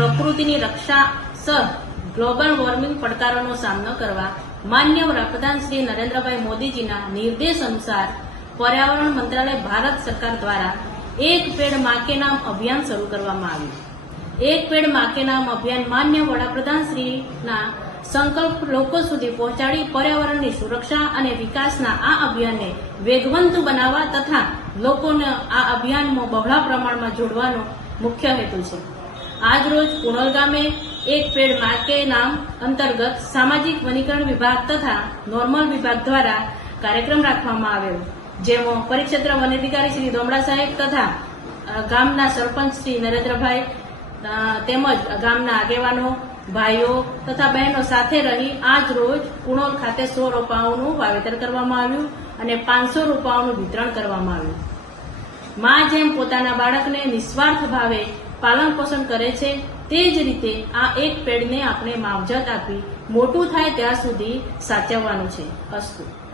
પ્રકૃતિની રક્ષા સહ global warming પડકારોનો સામનો કરવા માન્ય વડાપ્રધાન શ્રી નરેન્દ્રભાઈ મોદીજીના નિર્દેશ અનુસાર પર્યાવરણ મંત્રાલય ભારત સરકાર દ્વારા એક પેડમાં નામ અભિયાન શરૂ કરવામાં આવ્યું. એક પેડમાં નામ અભિયાન માન્ય વડાપ્રધાન શ્રીના સંકલ્પ લોકો સુધી પહોંચાડી પર્યાવરણની સુરક્ષા અને વિકાસના આ અભિયાનને વેગવંત બનાવવા તથા લોકોને આ અભિયાનમાં બહોળા પ્રમાણમાં જોડવાનો મુખ્ય હેતુ છે. આજ રોજ કુણોલ ગામે એક પેડ માર્કે નામ અંતર્ગત સામાજિક વનીકરણ વિભાગ તથા નોર્મલ વિભાગ દ્વારા કાર્યક્રમ રાખવામાં આવેલો, જેમાં પરિક્ષેત્ર વનાધિકારી શ્રી દોમડા સાહેબ તથા ગામના સરપંચ શ્રી નરેન્દ્રભાઈ તેમજ ગામના આગેવાનો, ભાઈઓ તથા બહેનો સાથે રહી આજ રોજ કુણોલ ખાતે સો રોપાઓનું વાવેતર કરવામાં આવ્યું અને પાંચસો રોપાઓનું વિતરણ કરવામાં આવ્યું. માં જેમ પોતાના બાળકને નિસ્વાર્થ ભાવે પાલન પોષણ કરે છે, તે જ રીતે આ એક પેડને આપણે માવજત આપી મોટું થાય ત્યાં સુધી સાચવવાનું છે. અસ્તુ.